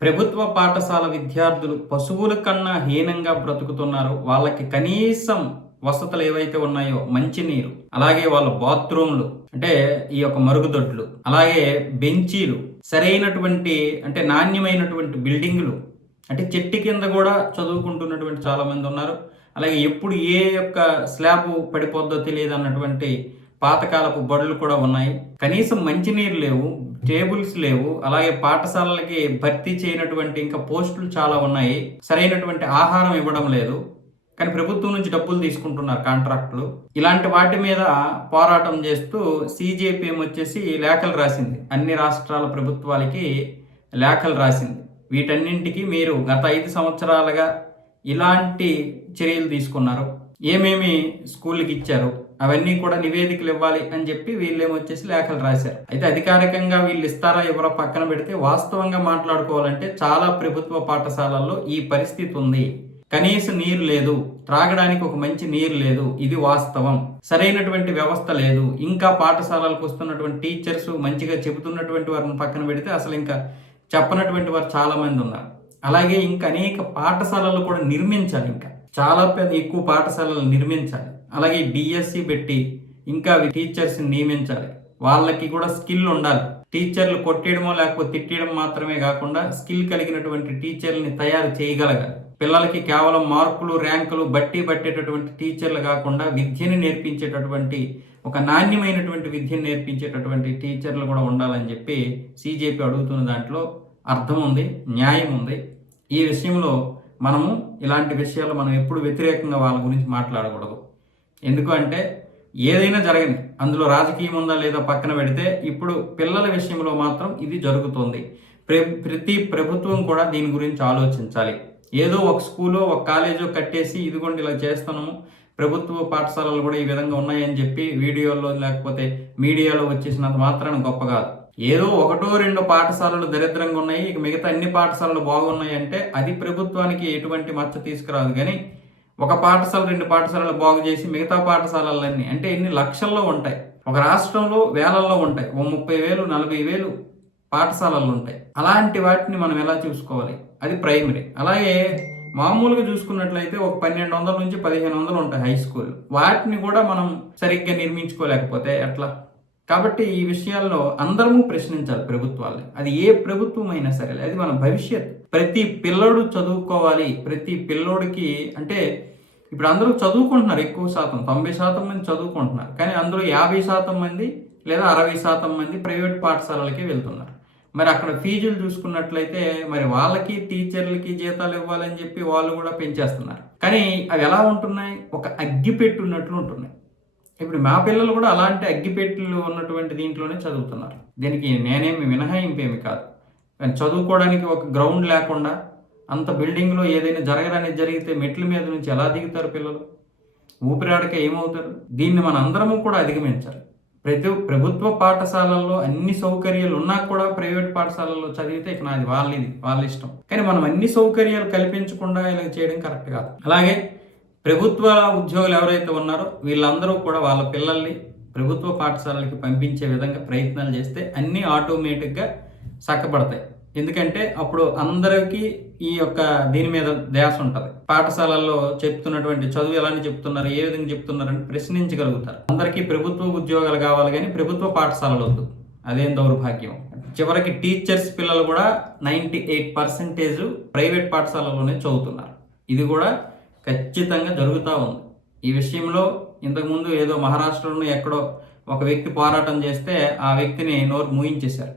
ప్రభుత్వ పాఠశాల విద్యార్థులు పశువుల కన్నా హీనంగా బ్రతుకుతున్నారు. వాళ్ళకి కనీసం వసతులు ఏవైతే ఉన్నాయో మంచినీరు, అలాగే వాళ్ళ బాత్రూమ్లు, అంటే ఈ యొక్క మరుగుదొడ్లు, అలాగే బెంచీలు, సరైనటువంటి అంటే నాణ్యమైనటువంటి బిల్డింగులు, అంటే చెట్టు కింద కూడా చదువుకుంటున్నటువంటి చాలామంది ఉన్నారు. అలాగే ఎప్పుడు ఏ యొక్క స్లాబ్ పడిపోద్దో తెలియదు అన్నటువంటి పాతకాలపు బడులు కూడా ఉన్నాయి. కనీసం మంచినీరు లేవు, టేబుల్స్ లేవు, అలాగే పాఠశాలలకి భర్తీ చేయనటువంటి ఇంకా పోస్టులు చాలా ఉన్నాయి. సరైనటువంటి ఆహారం ఇవ్వడం లేదు, కానీ ప్రభుత్వం నుంచి డబ్బులు తీసుకుంటున్నారు కాంట్రాక్టులు. ఇలాంటి వాటి మీద పోరాటం చేస్తూ CJPM వచ్చేసి లేఖలు రాసింది, అన్ని రాష్ట్రాల ప్రభుత్వాలకి లేఖలు రాసింది. వీటన్నింటికి మీరు గత 5 సంవత్సరాలుగా ఇలాంటి చర్యలు తీసుకున్నారు, ఏమేమి స్కూల్కి ఇచ్చారు, అవన్నీ కూడా నివేదికలు ఇవ్వాలి అని చెప్పి వీళ్ళేమొచ్చేసి లేఖలు రాశారు. అయితే అధికారికంగా వీళ్ళు ఇస్తారా ఎవరో పక్కన పెడితే, వాస్తవంగా మాట్లాడుకోవాలంటే చాలా ప్రభుత్వ పాఠశాలల్లో ఈ పరిస్థితి ఉంది. కనీసం నీరు లేదు, త్రాగడానికి ఒక మంచి నీరు లేదు, ఇది వాస్తవం. సరైనటువంటి వ్యవస్థ లేదు. ఇంకా పాఠశాలలకు వస్తున్నటువంటి టీచర్స్ మంచిగా చెబుతున్నటువంటి వారిని పక్కన పెడితే అసలు ఇంకా చెప్పనటువంటి వారు చాలా మంది ఉన్నారు. అలాగే ఇంకా అనేక పాఠశాలలు కూడా నిర్మించాలి, ఇంకా చాలా ఎక్కువ పాఠశాలలు నిర్మించాలి. అలాగే DSC పెట్టి ఇంకా టీచర్స్ని నియమించాలి. వాళ్ళకి కూడా స్కిల్ ఉండాలి. టీచర్లు కొట్టేయడమో లేకపోతే తిట్టేయడం మాత్రమే కాకుండా స్కిల్ కలిగినటువంటి టీచర్లని తయారు చేయగలగాలి. పిల్లలకి కేవలం మార్కులు, ర్యాంకులు పట్టేటటువంటి టీచర్లు కాకుండా విద్యను నేర్పించేటటువంటి, ఒక నాణ్యమైనటువంటి విద్యను నేర్పించేటటువంటి టీచర్లు కూడా ఉండాలని చెప్పి CJP అడుగుతున్న దాంట్లో అర్థం ఉంది, న్యాయం ఉంది. ఈ విషయంలో మనము ఇలాంటి విషయాలు మనం ఎప్పుడు వ్యతిరేకంగా వాళ్ళ గురించి మాట్లాడకూడదు. ఎందుకు అంటే ఏదైనా జరగని, అందులో రాజకీయం ఉందా లేదా పక్కన పెడితే, ఇప్పుడు పిల్లల విషయంలో మాత్రం ఇది జరుగుతుంది. ప్రతి ప్రభుత్వం కూడా దీని గురించి ఆలోచించాలి. ఏదో ఒక స్కూలో ఒక కాలేజో కట్టేసి ఇదిగోండి ఇలా చేస్తున్నాము, ప్రభుత్వ పాఠశాలలు కూడా ఈ విధంగా ఉన్నాయని చెప్పి వీడియోలో లేకపోతే మీడియాలో వచ్చేసినంత మాత్రాన గొప్ప కాదు. ఏదో 1-2 పాఠశాలలు దరిద్రంగా ఉన్నాయి, ఇక మిగతా అన్ని పాఠశాలలు బాగున్నాయి అంటే అది ప్రభుత్వానికి ఎటువంటి మచ్చ తీసుకురాదు. కానీ ఒక పాఠశాల 2 పాఠశాలలు బాగు చేసి మిగతా పాఠశాలలన్నీ అంటే ఎన్ని లక్షల్లో ఉంటాయి, ఒక రాష్ట్రంలో వేలల్లో ఉంటాయి, 30,000 40,000 పాఠశాలలు ఉంటాయి. అలాంటి వాటిని మనం ఎలా చూసుకోవాలి? అది ప్రైమరీ. అలాగే మామూలుగా చూసుకున్నట్లయితే ఒక 1200 నుంచి 1500 ఉంటాయి హై స్కూల్. వాటిని కూడా మనం సరిగ్గా నిర్మించుకోలేకపోతే ఎట్లా? కాబట్టి ఈ విషయాల్లో అందరము ప్రశ్నించాలి ప్రభుత్వాలని. అది ఏ ప్రభుత్వం అయినా సరే, అది మన భవిష్యత్. ప్రతి పిల్లడు చదువుకోవాలి. ప్రతి పిల్లోడికి అంటే ఇప్పుడు అందరూ చదువుకుంటున్నారు, ఎక్కువ శాతం 90% మంది చదువుకుంటున్నారు. కానీ అందులో 50% మంది లేదా 60% మంది ప్రైవేట్ పాఠశాలలకి వెళ్తున్నారు. మరి అక్కడ ఫీజులు చూసుకున్నట్లయితే మరి వాళ్ళకి టీచర్లకి జీతాలు ఇవ్వాలని చెప్పి వాళ్ళు కూడా పెంచేస్తున్నారు. కానీ అవి ఎలా ఉంటున్నాయి? ఒక అగ్గిపెట్టు ఉన్నట్లు ఉంటున్నాయి. ఇప్పుడు మా పిల్లలు కూడా అలాంటి అగ్గిపెట్టెలు ఉన్నటువంటి దీంట్లోనే చదువుతున్నారు. దీనికి నేనేమి మినహాయింపేమి కాదు. కానీ చదువుకోవడానికి ఒక గ్రౌండ్ లేకుండా అంత బిల్డింగ్లో ఏదైనా జరగడానికి జరిగితే మెట్ల మీద నుంచి ఎలా దిగుతారు పిల్లలు? ఊపిరాడక ఏమవుతారు? దీన్ని మన అందరము కూడా అధిగమించాలి. ప్రభుత్వ పాఠశాలల్లో అన్ని సౌకర్యాలు ఉన్నా కూడా ప్రైవేట్ పాఠశాలల్లో చదివితే ఇక నాది వాళ్ళ ఇష్టం. కానీ మనం అన్ని సౌకర్యాలు కల్పించకుండా ఇలా చేయడం కరెక్ట్ కాదు. అలాగే ప్రభుత్వ ఉద్యోగులు ఎవరైతే ఉన్నారో వీళ్ళందరూ కూడా వాళ్ళ పిల్లల్ని ప్రభుత్వ పాఠశాలలకి పంపించే విధంగా ప్రయత్నాలు చేస్తే అన్నీ ఆటోమేటిక్గా చక్కబడతాయి. ఎందుకంటే అప్పుడు అందరికీ ఈ యొక్క దీని మీద ధ్యాస ఉంటుంది. పాఠశాలల్లో చెప్తున్నటువంటి చదువు ఎలాంటి చెప్తున్నారు, ఏ విధంగా చెప్తున్నారని ప్రశ్నించగలుగుతారు. అందరికీ ప్రభుత్వ ఉద్యోగాలు కావాలి, కానీ ప్రభుత్వ పాఠశాలలు వద్దు. అదేం దౌర్భాగ్యం. చివరికి టీచర్స్ పిల్లలు కూడా 98% ప్రైవేట్ పాఠశాలలోనే చదువుతున్నారు. ఇది కూడా ఖచ్చితంగా జరుగుతూ ఉంది. ఈ విషయంలో ఇంతకుముందు ఏదో మహారాష్ట్రలో ఎక్కడో ఒక వ్యక్తి పోరాటం చేస్తే ఆ వ్యక్తిని నోరు మూయించేశారు.